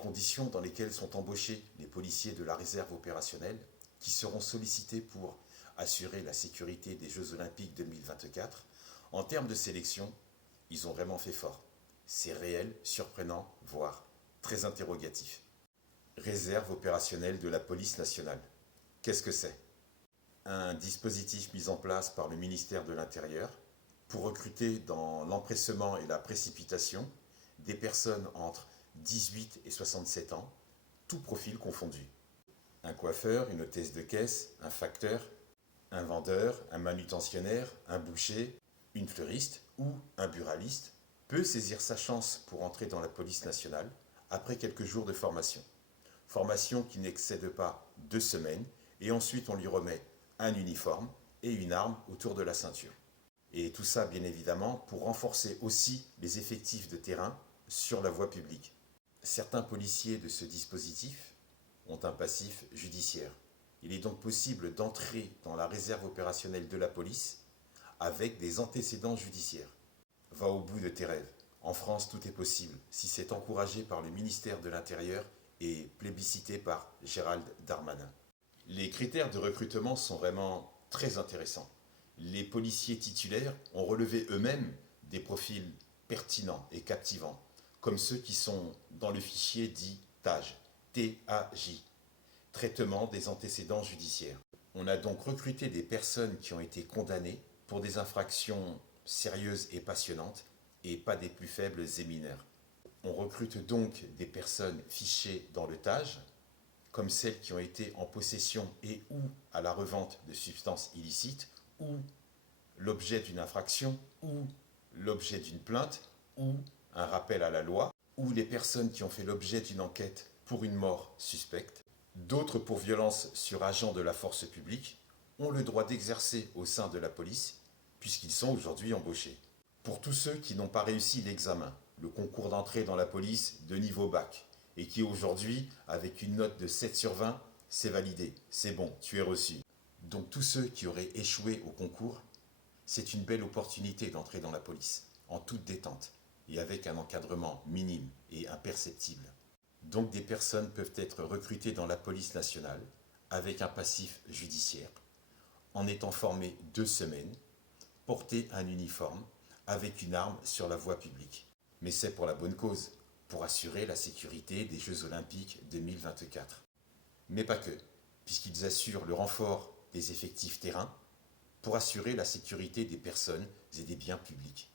conditions dans lesquelles sont embauchés les policiers de la réserve opérationnelle qui seront sollicités pour assurer la sécurité des Jeux Olympiques 2024, en termes de sélection, ils ont vraiment fait fort. C'est réel, surprenant, voire très interrogatif. Réserve opérationnelle de la police nationale. Qu'est-ce que c'est? Un dispositif mis en place par le ministère de l'Intérieur pour recruter dans l'empressement et la précipitation des personnes entre 18 et 67 ans, tout profil confondu. Un coiffeur, une hôtesse de caisse, un facteur, un vendeur, un manutentionnaire, un boucher, une fleuriste ou un buraliste peut saisir sa chance pour entrer dans la police nationale après quelques jours de formation. Formation qui n'excède pas 2 semaines et ensuite on lui remet un uniforme et une arme autour de la ceinture. Et tout ça, bien évidemment, pour renforcer aussi les effectifs de terrain sur la voie publique. Certains policiers de ce dispositif ont un passif judiciaire. Il est donc possible d'entrer dans la réserve opérationnelle de la police avec des antécédents judiciaires. Va au bout de tes rêves. En France, tout est possible si c'est encouragé par le ministère de l'Intérieur et plébiscité par Gérald Darmanin. Les critères de recrutement sont vraiment très intéressants. Les policiers titulaires ont relevé eux-mêmes des profils pertinents et captivants, comme ceux qui sont dans le fichier dit TAJ, T-A-J, traitement des antécédents judiciaires. On a donc recruté des personnes qui ont été condamnées pour des infractions sérieuses et passionnantes, et pas des plus faibles et mineures. On recrute donc des personnes fichées dans le TAJ, comme celles qui ont été en possession et ou à la revente de substances illicites, ou l'objet d'une infraction, ou l'objet d'une plainte, ou un rappel à la loi, ou les personnes qui ont fait l'objet d'une enquête pour une mort suspecte. D'autres pour violence sur agents de la force publique ont le droit d'exercer au sein de la police, puisqu'ils sont aujourd'hui embauchés. Pour tous ceux qui n'ont pas réussi l'examen, le concours d'entrée dans la police de niveau bac, et qui aujourd'hui, avec une note de 7 sur 20, c'est validé, c'est bon, tu es reçu. Donc tous ceux qui auraient échoué au concours, c'est une belle opportunité d'entrer dans la police, en toute détente, et avec un encadrement minime et imperceptible. Donc des personnes peuvent être recrutées dans la police nationale, avec un passif judiciaire, en étant formées 2 semaines, porter un uniforme, avec une arme sur la voie publique. Mais c'est pour la bonne cause, pour assurer la sécurité des Jeux Olympiques 2024. Mais pas que, puisqu'ils assurent le renfort des effectifs terrain pour assurer la sécurité des personnes et des biens publics.